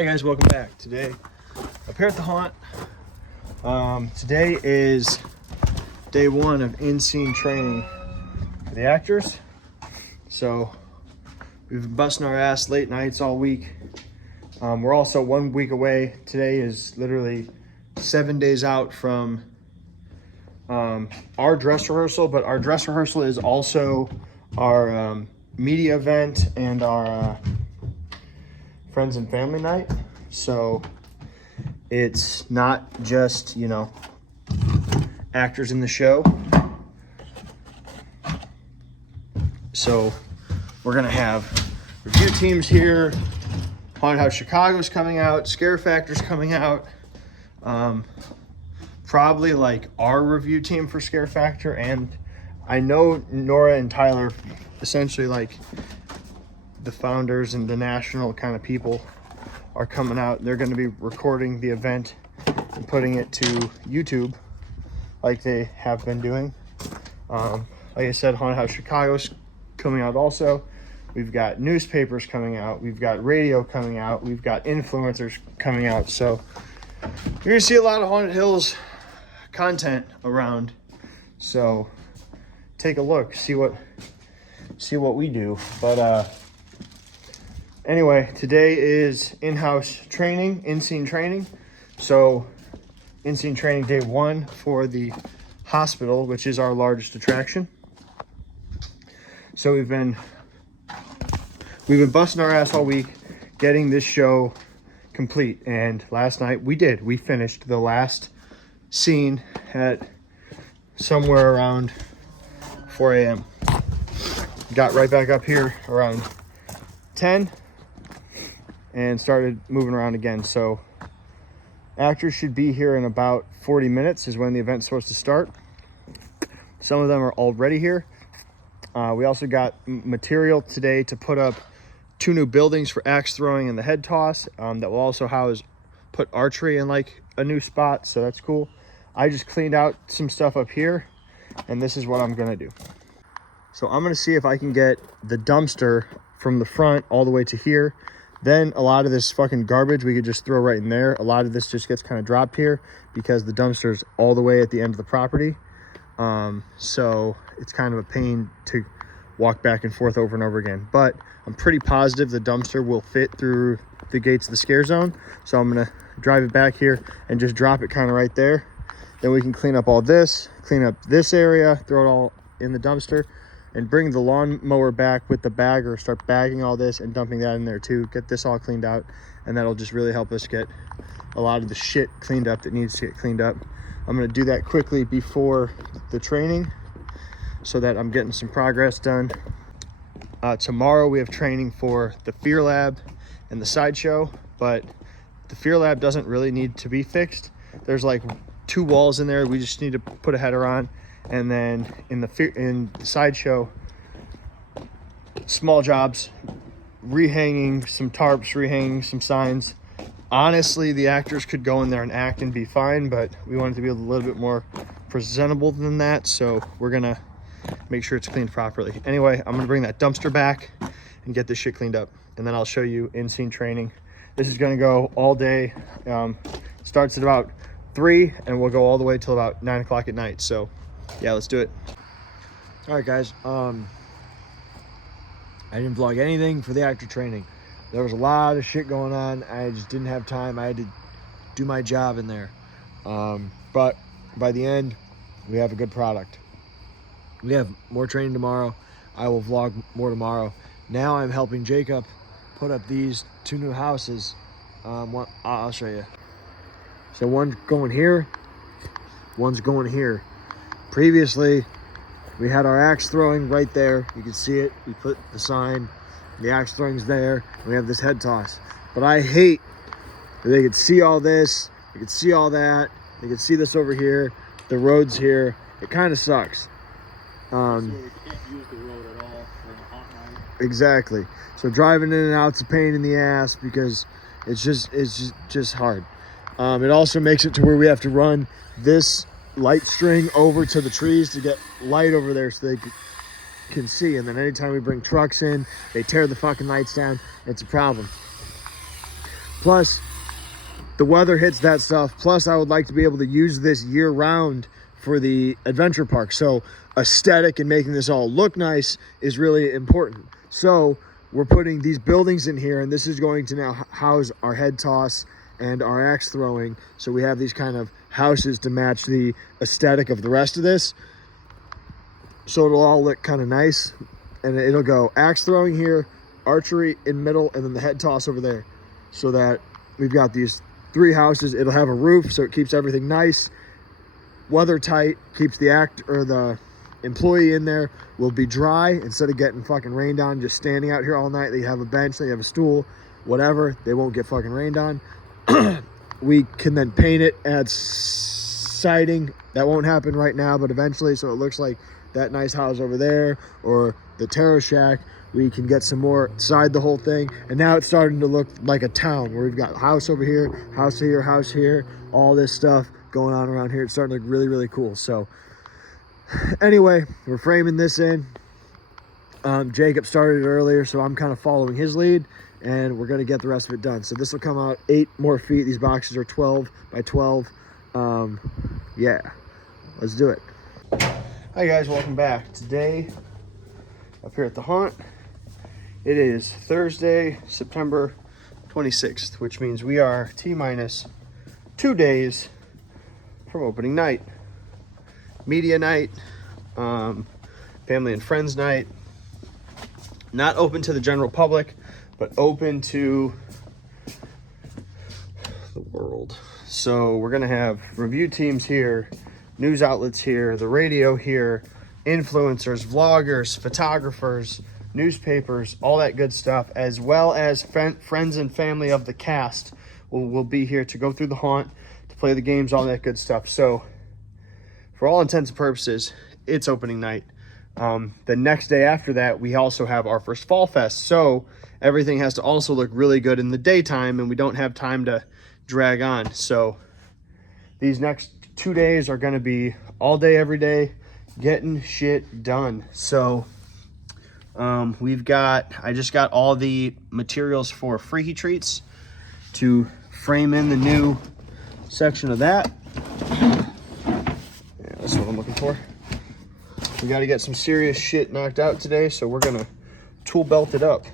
Hey guys, welcome back. Today, up here at the haunt. Today is day one of in-scene training for the actors. So we've been busting our ass late nights all week. We're also 1 week away. Today is literally 7 days out from our dress rehearsal, but our dress rehearsal is also our media event and our friends and family night. So it's not just, you know, actors in the show. So we're gonna have review teams here. Haunted House Chicago's coming out, Scare Factor's coming out. Probably like our review team for Scare Factor, and I know Nora and Tyler, essentially like the founders and the national kind of people, are coming out. They're going to be recording the event and putting it to YouTube like they have been doing. Like I said, Haunted House Chicago's coming out also. We've got newspapers coming out. We've got radio coming out. We've got influencers coming out. So you're going to see a lot of Haunted Hills content around. So take a look, see what we do. But anyway, today is in-house training, in-scene training. So in-scene training day one for the hospital, which is our largest attraction. So we've been busting our ass all week getting this show complete, and last night we finished the last scene at somewhere around 4 a.m. Got right back up here around 10 and started moving around again. So actors should be here in about 40 minutes is when the event's supposed to start. Some of them are already here. We also got material today to put up 2 new buildings for axe throwing and the head toss that will also put archery in like a new spot, so that's cool. I just cleaned out some stuff up here, and this is what I'm gonna do. So I'm gonna see if I can get the dumpster from the front all the way to here. Then a lot of this fucking garbage we could just throw right in there. A lot of this just gets kind of dropped here because the dumpster's all the way at the end of the property. So it's kind of a pain to walk back and forth over and over again. But I'm pretty positive the dumpster will fit through the gates of the scare zone. So I'm gonna drive it back here and just drop it kind of right there. Then we can clean up all this, clean up this area, throw it all in the dumpster, and bring the lawnmower back with the bagger, start bagging all this and dumping that in there too. Get this all cleaned out, and that'll just really help us get a lot of the shit cleaned up that needs to get cleaned up. I'm gonna do that quickly before the training so that I'm getting some progress done. Tomorrow we have training for the Fear Lab and the sideshow, but the Fear Lab doesn't really need to be fixed. There's like 2 walls in there we just need to put a header on. And then in the sideshow, small jobs, rehanging some tarps, rehanging some signs. Honestly, the actors could go in there and act and be fine, but we want it to be a little bit more presentable than that, so we're gonna make sure it's cleaned properly. Anyway, I'm gonna bring that dumpster back and get this shit cleaned up, and then I'll show you in-scene training. This is gonna go all day. Starts at about 3 and we'll go all the way till about 9 o'clock at night. So yeah, let's do it. All right, guys. I didn't vlog anything for the actor training. There was a lot of shit going on. I just didn't have time. I had to do my job in there. But by the end, we have a good product. We have more training tomorrow. I will vlog more tomorrow. Now I'm helping Jacob put up these 2 new houses. I'll show you. So one's going here, one's going here. Previously, we had our axe throwing right there. You can see it. We put the sign, the axe throwing's there, and we have this head toss. But I hate that they could see all this, they could see all that, they could see this over here, the road's here. It kind of sucks. So we can't use the road at all for a hot night. Exactly. So driving in and out's a pain in the ass because it's just hard. It also makes it to where we have to run this light string over to the trees to get light over there so they can see. And then anytime we bring trucks in, they tear the fucking lights down. It's a problem. Plus, the weather hits that stuff. Plus, I would like to be able to use this year round for the adventure park. So aesthetic and making this all look nice is really important. So we're putting these buildings in here, and this is going to now house our head toss and our axe throwing. So we have these kind of houses to match the aesthetic of the rest of this. So it'll all look kind of nice, and it'll go axe throwing here, archery in middle, and then the head toss over there. So that we've got these 3 houses. It'll have a roof, so it keeps everything nice, weather tight, keeps the employee in there, will be dry instead of getting fucking rained on, just standing out here all night. They have a bench, they have a stool, whatever, they won't get fucking rained on. We can then paint it, add siding. That won't happen right now, but eventually, so it looks like that nice house over there, or the Taro Shack. We can get some more side the whole thing, and now it's starting to look like a town where we've got house over here, house here, all this stuff going on around here. It's starting to look really, really cool. So anyway, we're framing this in. Jacob started it earlier, so I'm kind of following his lead, and we're going to get the rest of it done. So this will come out 8 more feet. These boxes are 12 by 12. Yeah, let's do it. Hi guys, welcome back. Today, up here at the haunt, it is Thursday, September 26th, which means we are T-minus 2 days from opening night. Media night, family and friends night. Not open to the general public, but open to the world. So we're gonna have review teams here, news outlets here, the radio here, influencers, vloggers, photographers, newspapers, all that good stuff, as well as friends and family of the cast will be here to go through the haunt, to play the games, all that good stuff. So for all intents and purposes, it's opening night. The next day after that, we also have our first Fall Fest. So everything has to also look really good in the daytime, and we don't have time to drag on. So these next 2 days are going to be all day, every day, getting shit done. So I just got all the materials for Freaky Treats to frame in the new section of that. Yeah, that's what I'm looking for. We got to get some serious shit knocked out today, so we're gonna tool belt it up.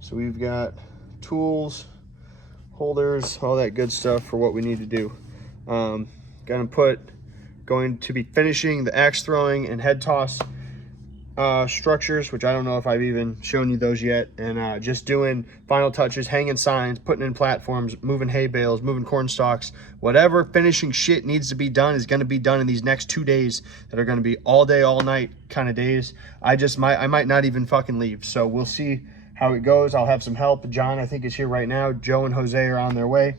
So we've got tools, holders, all that good stuff for what we need to do. Going to be finishing the axe throwing and head toss structures, which I don't know if I've even shown you those yet, and just doing final touches, hanging signs, putting in platforms, moving hay bales, moving corn stalks. Whatever finishing shit needs to be done is going to be done in these next 2 days that are going to be all day, all night kind of days. I might not even fucking leave, so we'll see how it goes. I'll have some help. John, I think, is here right now. Joe and Jose are on their way.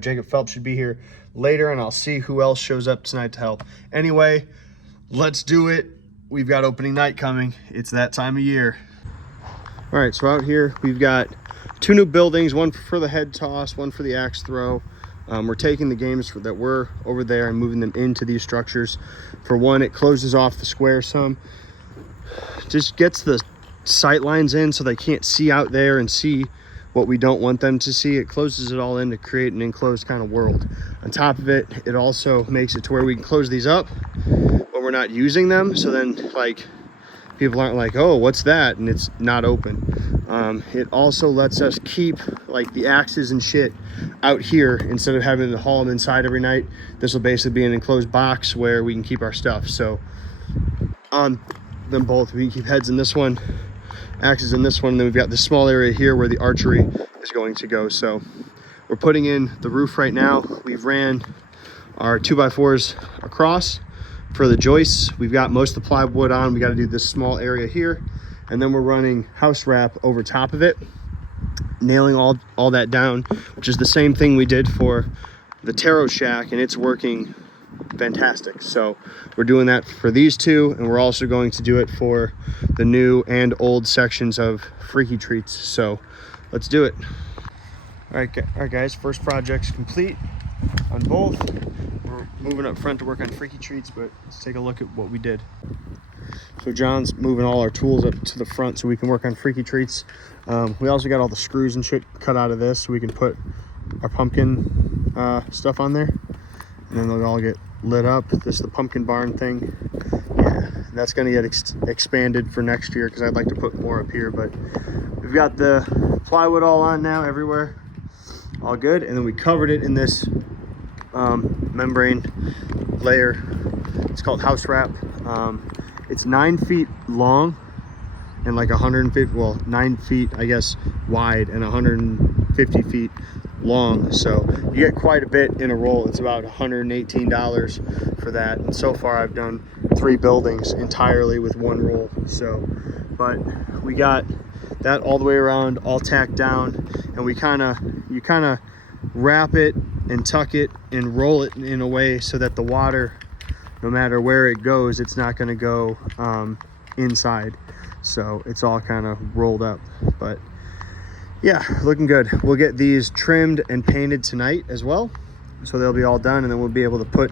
Jacob Phelps should be here later, and I'll see who else shows up tonight to help. Anyway, let's do it. We've got opening night coming. It's that time of year. All right, so out here we've got 2 new buildings, one for the head toss, one for the axe throw. We're taking the games that were over there and moving them into these structures. For one, it closes off the square some, just gets the sight lines in so they can't see out there and see what we don't want them to see. It closes it all in to create an enclosed kind of world. On top of it, it also makes it to where we can close these up when we're not using them, so then like people aren't like, oh, what's that, and it's not open. It also lets us keep like the axes and shit out here instead of having to haul them inside every night. This will basically be an enclosed box where we can keep our stuff. So on them both, we keep heads in this one, axes in this one, and then we've got this small area here where the archery is going to go. So we're putting in the roof right now. We've ran our 2x4s across for the joists. We've got most of the plywood on. We got to do this small area here, and then we're running house wrap over top of it, nailing all that down, which is the same thing we did for the Taro Shack, and it's working fantastic. So we're doing that for these 2, and we're also going to do it for the new and old sections of Freaky Treats. So let's do it. All right guys, first project's complete on both. We're moving up front to work on Freaky Treats, but let's take a look at what we did. So John's moving all our tools up to the front so we can work on freaky treats. We also got all the screws and shit cut out of this so we can put our pumpkin stuff on there, and then they'll all get lit up. This is the pumpkin barn thing. Yeah, that's gonna get expanded for next year because I'd like to put more up here, but we've got the plywood all on now everywhere, all good. And then we covered it in this membrane layer. It's called house wrap. It's 9 feet long and like 150, well, 9 feet I guess wide and 150 feet long, so you get quite a bit in a roll. It's about $118 for that, and so far I've done 3 buildings entirely with 1 roll. So, but we got that all the way around, all tacked down, and you kind of wrap it and tuck it and roll it in a way so that the water, no matter where it goes, it's not going to go inside. So it's all kind of rolled up, but yeah, looking good. We'll get these trimmed and painted tonight as well, so they'll be all done, and then we'll be able to put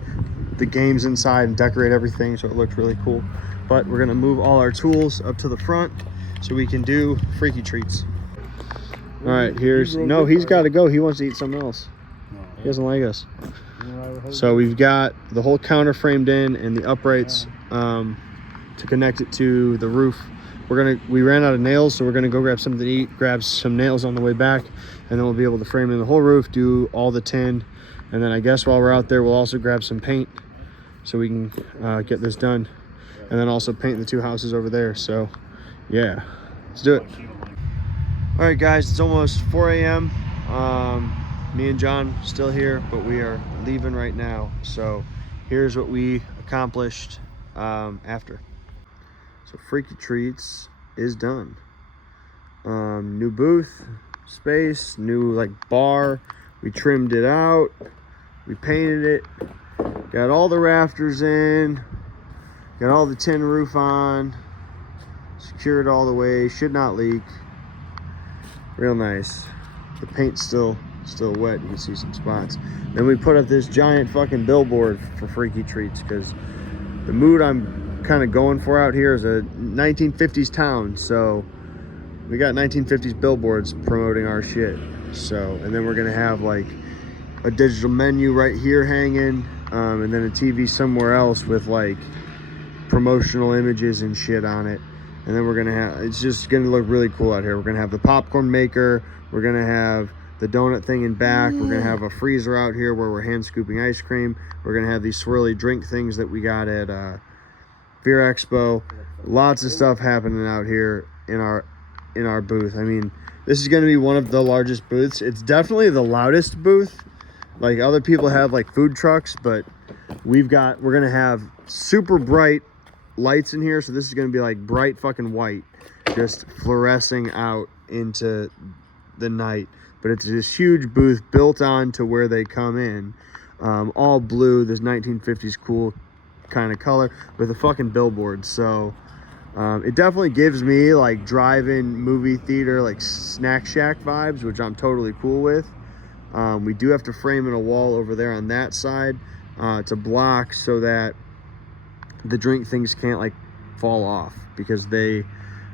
the games inside and decorate everything so it looks really cool. But we're gonna move all our tools up to the front so we can do freaky treats. All right, he's got to go. He wants to eat something else. He doesn't like us. So we've got the whole counter framed in and the uprights to connect it to the roof. We ran out of nails, so we're gonna go grab something to eat, grab some nails on the way back, and then we'll be able to frame in the whole roof, do all the tin, and then I guess while we're out there, we'll also grab some paint so we can get this done, and then also paint the 2 houses over there. So yeah, let's do it. All right, guys, it's almost 4 a.m. Me and John still here, but we are leaving right now. So here's what we accomplished after. So Freaky Treats is done. New booth space, new like bar. We trimmed it out. We painted it. Got all the rafters in. Got all the tin roof on. Secured all the way. Should not leak. Real nice. The paint's still wet. You can see some spots. Then we put up this giant fucking billboard for Freaky Treats because the mood I'm kind of going for out here is a 1950s town, so we got 1950s billboards promoting our shit. So, and then we're gonna have like a digital menu right here hanging, and then a TV somewhere else with like promotional images and shit on it. And then we're gonna have, it's just gonna look really cool out here. We're gonna have the popcorn maker, we're gonna have the donut thing in back, we're gonna have a freezer out here where we're hand scooping ice cream, we're gonna have these swirly drink things that we got at Beer Expo. Lots of stuff happening out here in our booth. I mean, this is going to be one of the largest booths. It's definitely the loudest booth. Like other people have like food trucks, but we're going to have super bright lights in here. So this is going to be like bright fucking white, just fluorescing out into the night. But it's this huge booth built on to where they come in, all blue, this 1950s cool kind of color with a fucking billboard. So it definitely gives me like drive-in movie theater, like snack shack vibes, which I'm totally cool with. We do have to frame in a wall over there on that side to block so that the drink things can't like fall off because they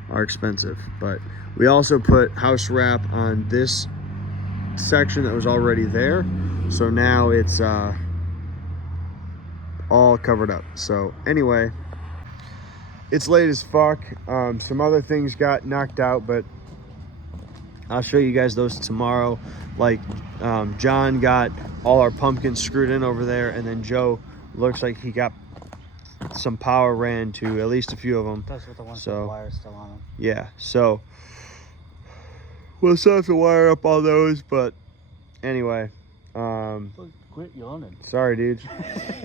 are expensive. But we also put house wrap on this section that was already there, so now it's all covered up. So anyway, it's late as fuck. Some other things got knocked out, but I'll show you guys those tomorrow. Like John got all our pumpkins screwed in over there, and then Joe looks like he got some power ran to at least a few of them. That's what the ones so, with the wire still on them. Yeah, so we'll still have to wire up all those, but anyway. Quit yawning. Sorry, dude.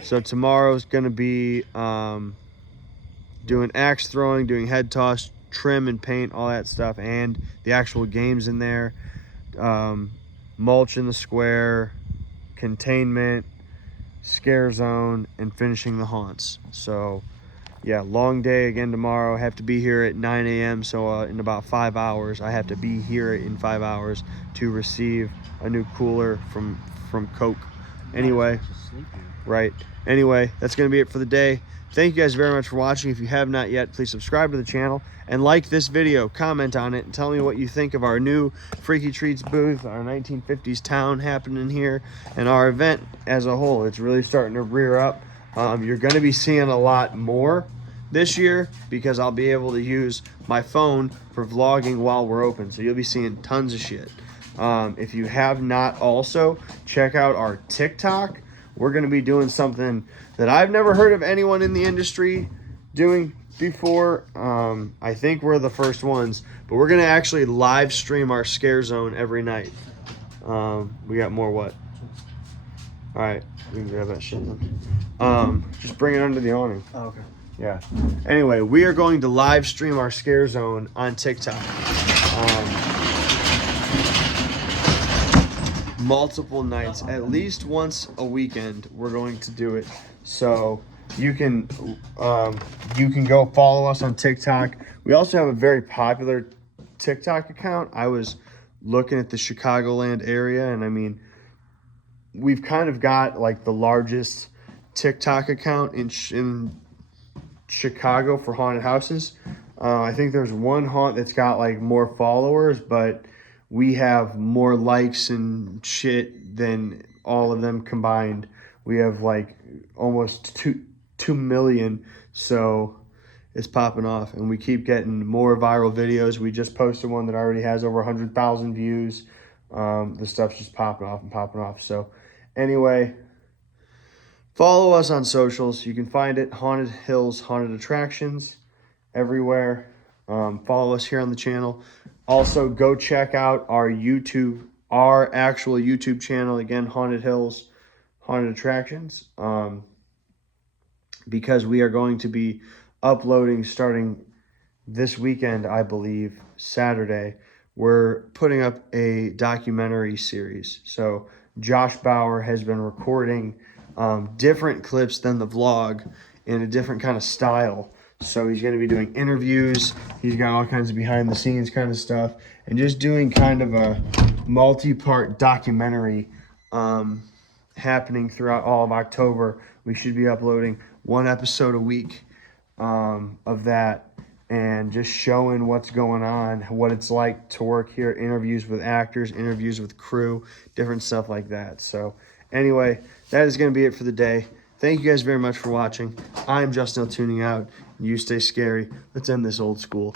So tomorrow's gonna be doing axe throwing, doing head toss, trim and paint, all that stuff, and the actual games in there. Mulch in the square, containment, scare zone, and finishing the haunts. So yeah, long day again tomorrow. I have to be here at 9 a.m. so in about 5 hours I have to be here in 5 hours to receive a new cooler from Coke Anyway, right. Anyway, that's going to be it for the day. Thank you guys very much for watching. If you have not yet, please subscribe to the channel and like this video, comment on it, and tell me what you think of our new Freaky Treats booth, our 1950s town happening here, and our event as a whole. It's really starting to rear up. You're going to be seeing a lot more this year because I'll be able to use my phone for vlogging while we're open. So you'll be seeing tons of shit. If you have not also, check out our TikTok. We're going to be doing something that I've never heard of anyone in the industry doing before. I think we're the first ones, but we're going to actually live stream our scare zone every night. We got more what? All right, we can grab that shit then. Just bring it under the awning. Oh, okay. Yeah. Anyway, we are going to live stream our scare zone on TikTok. Multiple nights, at least once a weekend, we're going to do it. So you can go follow us on TikTok. We also have a very popular TikTok account. I was looking at the Chicagoland area, and I mean, we've kind of got like the largest TikTok account in Chicago for haunted houses. I think there's one haunt that's got like more followers, but we have more likes and shit than all of them combined. We have like almost 2 million, so it's popping off, and we keep getting more viral videos. We just posted one that already has over 100,000 views. The stuff's just popping off and popping off. So anyway, follow us on socials. You can find it, Haunted Hills Haunted Attractions, everywhere. Follow us here on the channel. Also, go check out our actual YouTube channel, again, Haunted Hills Haunted Attractions, because we are going to be uploading starting this weekend, I believe, Saturday. We're putting up a documentary series. So Josh Bauer has been recording different clips than the vlog in a different kind of style. So he's going to be doing interviews. He's got all kinds of behind the scenes kind of stuff, and just doing kind of a multi-part documentary happening throughout all of October. We should be uploading one episode a week of that, and just showing what's going on, what it's like to work here, interviews with actors, interviews with crew, different stuff like that. So anyway, that is going to be it for the day. Thank you guys very much for watching. I'm Justin tuning out. You stay scary. Let's end this old school.